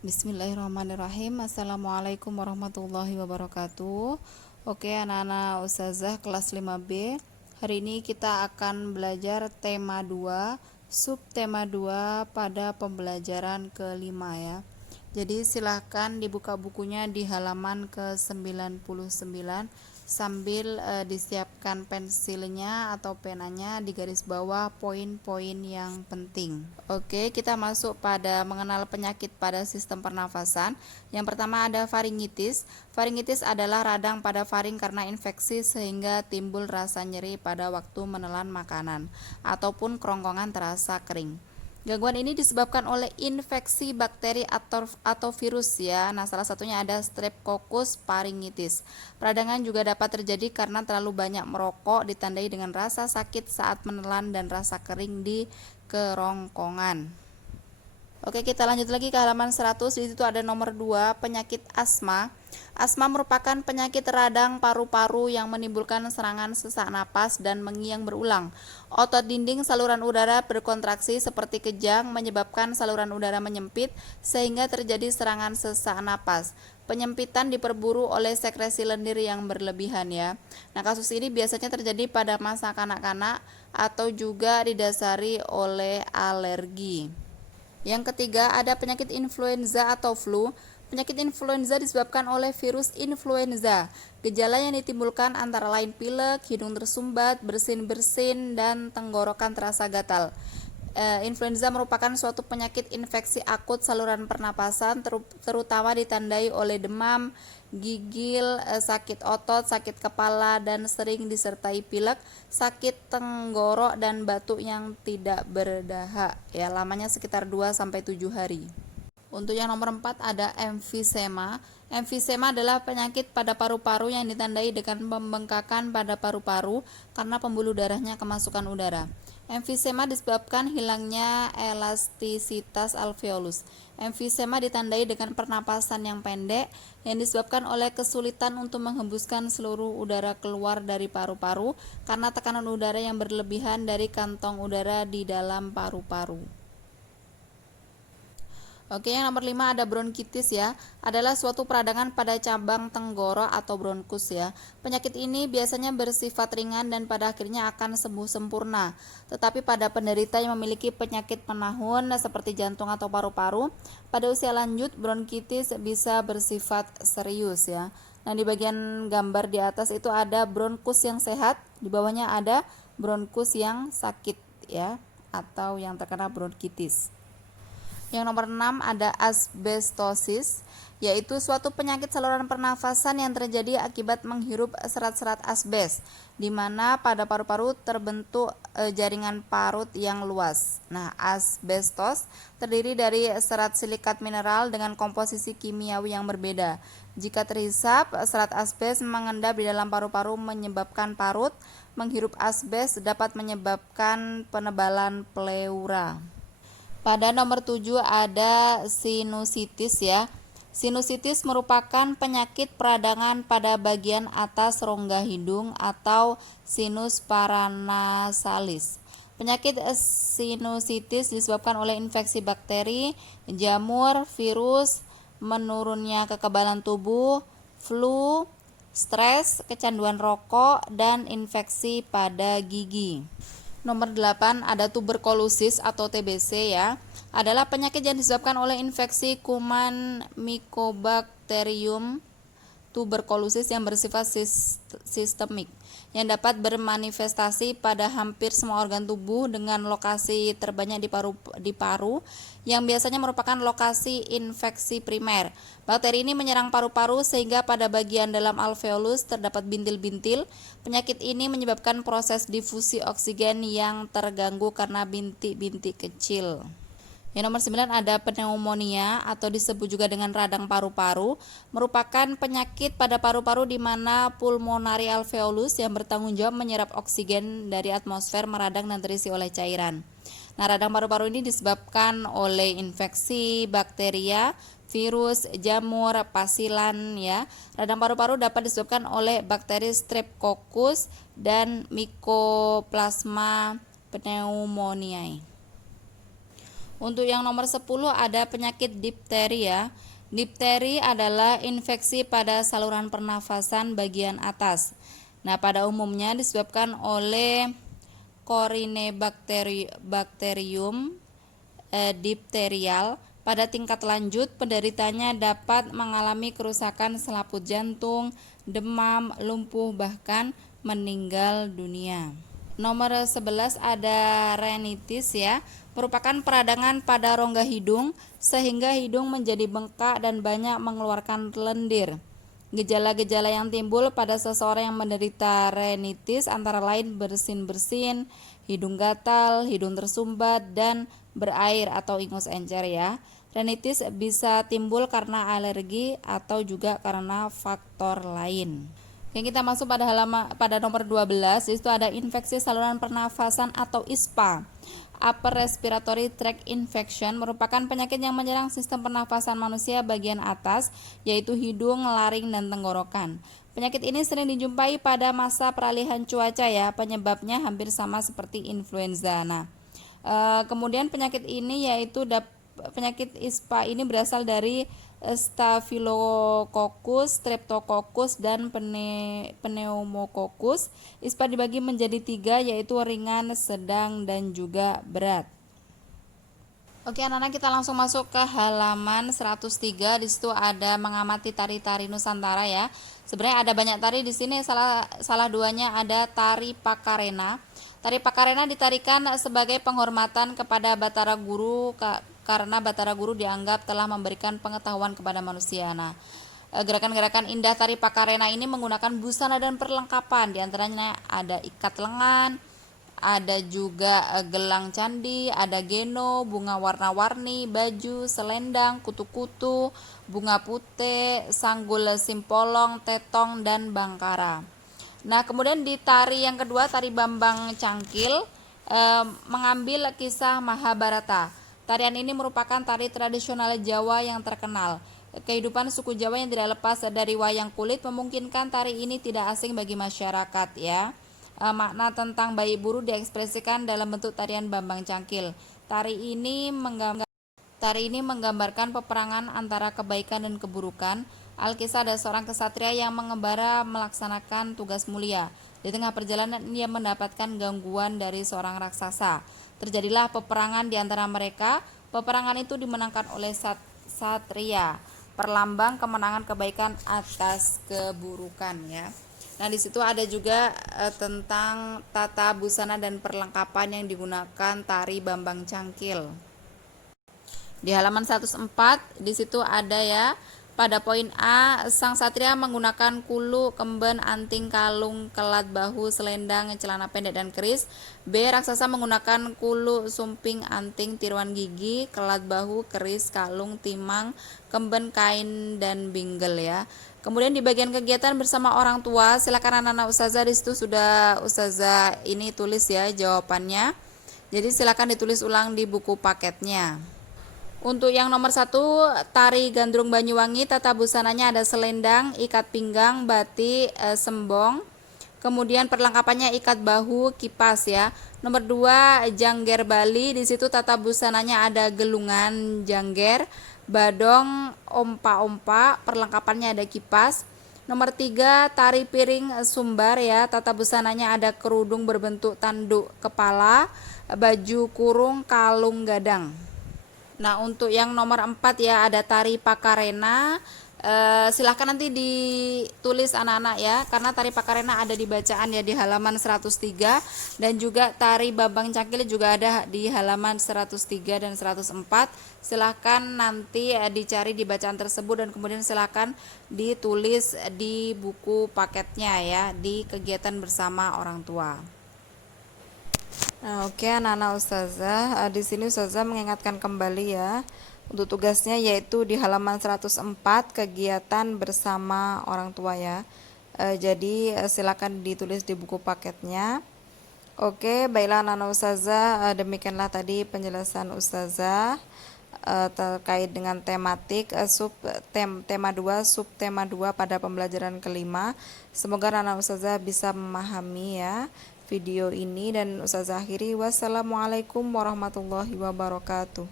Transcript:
Bismillahirrahmanirrahim. Assalamualaikum warahmatullahi wabarakatuh. Oke, anak-anak Ustazah kelas 5B. Hari ini kita akan belajar tema 2, subtema 2 pada pembelajaran kelima ya. Jadi silahkan dibuka bukunya di halaman ke-99 sambil disiapkan pensilnya atau penanya, di garis bawah poin-poin yang penting. Oke, kita masuk pada mengenal penyakit pada sistem pernafasan. Yang pertama ada faringitis. Faringitis adalah radang pada faring karena infeksi sehingga timbul rasa nyeri pada waktu menelan makanan ataupun kerongkongan terasa kering. Gangguan ini disebabkan oleh infeksi bakteri atau virus ya. Nah, salah satunya ada Streptococcus pharyngitis. Peradangan juga dapat terjadi karena terlalu banyak merokok, ditandai dengan rasa sakit saat menelan dan rasa kering di kerongkongan. Oke, kita lanjut lagi ke halaman 100. Di situ ada nomor 2, penyakit asma. Asma merupakan penyakit radang paru-paru yang menimbulkan serangan sesak napas dan mengiang berulang. Otot dinding saluran udara berkontraksi seperti kejang menyebabkan saluran udara menyempit sehingga terjadi serangan sesak napas. Penyempitan diperburuk oleh sekresi lendir yang berlebihan ya. Nah, kasus ini biasanya terjadi pada masa kanak-kanak atau juga didasari oleh alergi. Yang ketiga ada penyakit influenza atau flu. Penyakit influenza disebabkan oleh virus influenza. Gejala yang ditimbulkan antara lain pilek, hidung tersumbat, bersin-bersin, dan tenggorokan terasa gatal. Influenza merupakan suatu penyakit infeksi akut saluran pernapasan, terutama ditandai oleh demam, gigil, sakit otot, sakit kepala, dan sering disertai pilek, sakit tenggorok, dan batuk yang tidak berdahak. Ya, lamanya sekitar 2-7 hari. Untuk yang nomor 4 ada emfisema. Emfisema adalah penyakit pada paru-paru yang ditandai dengan pembengkakan pada paru-paru karena pembuluh darahnya kemasukan udara. Emfisema disebabkan hilangnya elastisitas alveolus. Emfisema ditandai dengan pernapasan yang pendek yang disebabkan oleh kesulitan untuk menghembuskan seluruh udara keluar dari paru-paru karena tekanan udara yang berlebihan dari kantong udara di dalam paru-paru. Oke, yang nomor 5 ada bronkitis ya. Adalah suatu peradangan pada cabang tenggorok atau bronkus ya. Penyakit ini biasanya bersifat ringan dan pada akhirnya akan sembuh sempurna. Tetapi pada penderita yang memiliki penyakit penahun seperti jantung atau paru-paru, pada usia lanjut bronkitis bisa bersifat serius ya. Nah, di bagian gambar di atas itu ada bronkus yang sehat, di bawahnya ada bronkus yang sakit ya atau yang terkena bronkitis. Yang nomor 6 ada asbestosis, yaitu suatu penyakit saluran pernafasan yang terjadi akibat menghirup serat-serat asbes, di mana pada paru-paru terbentuk jaringan parut yang luas. Nah, asbestos terdiri dari serat silikat mineral dengan komposisi kimiawi yang berbeda. Jika terhisap, serat asbes mengendap di dalam paru-paru menyebabkan parut. Menghirup asbes dapat menyebabkan penebalan pleura. Pada nomor 7 ada sinusitis ya. Sinusitis merupakan penyakit peradangan pada bagian atas rongga hidung atau sinus paranasalis. Penyakit sinusitis disebabkan oleh infeksi bakteri, jamur, virus, menurunnya kekebalan tubuh, flu, stres, kecanduan rokok, dan infeksi pada gigi. Nomor 8 ada tuberkulosis atau TBC ya. Adalah penyakit yang disebabkan oleh infeksi kuman Mycobacterium tuberculosis yang bersifat sistemik yang dapat bermanifestasi pada hampir semua organ tubuh dengan lokasi terbanyak di paru yang biasanya merupakan lokasi infeksi primer. Bakteri ini menyerang paru-paru sehingga pada bagian dalam alveolus terdapat bintil-bintil. Penyakit ini menyebabkan proses difusi oksigen yang terganggu karena bintik-bintik kecil. Yang nomor 9 ada pneumonia atau disebut juga dengan radang paru-paru, merupakan penyakit pada paru-paru di mana pulmonary alveolus yang bertanggung jawab menyerap oksigen dari atmosfer meradang dan terisi oleh cairan. Nah, radang paru-paru ini disebabkan oleh infeksi, bakteria, virus, jamur, pasilan ya. Radang paru-paru dapat disebabkan oleh bakteri Streptococcus dan Mycoplasma pneumoniae. Untuk yang nomor 10 ada penyakit difteri ya. Difteri analah infeksi pada saluran pernafasan bagian atas. Nah, pada umumnya disebabkan oleh Corynebacterium diphtherial. Pada tingkat lanjut, penderitanya dapat mengalami kerusakan selaput jantung, demam, lumpuh, bahkan meninggal dunia. Nomor 11 ada rhinitis ya, merupakan peradangan pada rongga hidung sehingga hidung menjadi bengkak dan banyak mengeluarkan lendir. Gejala-gejala yang timbul pada seseorang yang menderita rhinitis antara lain bersin-bersin, hidung gatal, hidung tersumbat, dan berair atau ingus encer ya. Rhinitis bisa timbul karena alergi atau juga karena faktor lain. Oke, kita masuk pada nomor 12, itu ada infeksi saluran pernafasan atau ISPA. Upper Respiratory Tract Infection merupakan penyakit yang menyerang sistem pernafasan manusia bagian atas, yaitu hidung, laring, dan tenggorokan. Penyakit ini sering dijumpai pada masa peralihan cuaca ya, penyebabnya hampir sama seperti influenza. Nah, kemudian penyakit ISPA ini berasal dari Staphylococcus, Streptococcus, dan Pneumococcus. ISPA dibagi menjadi 3, yaitu ringan, sedang, dan juga berat. Oke, anak-anak, kita langsung masuk ke halaman 103. Di situ ada mengamati tari-tari Nusantara ya. Sebenarnya ada banyak tari di sini. Salah duanya ada tari Pakarena. Tari Pakarena ditarikan sebagai penghormatan kepada Batara Guru karena Batara Guru dianggap telah memberikan pengetahuan kepada manusia. Nah, gerakan-gerakan indah tari Pakarena ini menggunakan busana dan perlengkapan. Di antaranya ada ikat lengan, ada juga gelang candi, ada geno, bunga warna-warni, baju, selendang, kutu-kutu, bunga putih, sanggul simpolong, tetong, dan bangkara. Nah, kemudian di tari yang kedua, tari Bambang Cangkil, mengambil kisah Mahabharata. Tarian ini merupakan tari tradisional Jawa yang terkenal. Kehidupan suku Jawa yang tidak lepas dari wayang kulit memungkinkan tari ini tidak asing bagi masyarakat ya. Makna tentang bayi buruh diekspresikan dalam bentuk tarian Bambang Cangkil. Tari ini menggambarkan peperangan antara kebaikan dan keburukan. Alkisah ada seorang kesatria yang mengembara melaksanakan tugas mulia. Di tengah perjalanan ia mendapatkan gangguan dari seorang raksasa. Terjadilah peperangan di antara mereka. Peperangan itu dimenangkan oleh satria, perlambang kemenangan kebaikan atas keburukan ya. Nah, di situ ada juga tentang tata busana dan perlengkapan yang digunakan tari Bambang Cangkil. Di halaman 104 di situ ada ya. Pada poin A, sang satria menggunakan kulu, kemben, anting, kalung, kelat bahu, selendang, celana pendek, dan keris. B, raksasa menggunakan kulu, sumping, anting, tiruan gigi, kelat bahu, keris, kalung, timang, kemben, kain, dan binggel ya. Kemudian di bagian kegiatan bersama orang tua, silakan anak-anak ustazah, di situ sudah ustazah ini tulis ya jawabannya. Jadi silakan ditulis ulang di buku paketnya. Untuk yang nomor 1, tari Gandrung Banyuwangi, tata busananya ada selendang, ikat pinggang, batik, sembong. Kemudian perlengkapannya ikat bahu, kipas ya. Nomor 2, Jangger Bali, di situ tata busananya ada gelungan, jangger, badong, ompa-ompa, perlengkapannya ada kipas. Nomor 3, tari piring Sumbar ya, tata busananya ada kerudung berbentuk tanduk kepala, baju kurung, kalung gadang. Nah, untuk yang nomor 4 ya ada tari Pakarena. Silahkan nanti ditulis anak-anak ya, karena tari Pakarena ada di bacaan ya di halaman 103, dan juga tari Bambang Cangkil juga ada di halaman 103 dan 104. Silahkan nanti dicari di bacaan tersebut dan kemudian silahkan ditulis di buku paketnya ya, di kegiatan bersama orang tua. Nah, oke anak-anak ustazah, di sini ustazah mengingatkan kembali ya untuk tugasnya, yaitu di halaman 104 kegiatan bersama orang tua ya. Jadi silakan ditulis di buku paketnya. Oke, baiklah anak-anak ustazah, demikianlah tadi penjelasan ustazah terkait dengan tematik tema 2 subtema 2 pada pembelajaran kelima. Semoga anak-anak ustazah bisa memahami ya video ini, dan ustazah akhiri wassalamualaikum warahmatullahi wabarakatuh.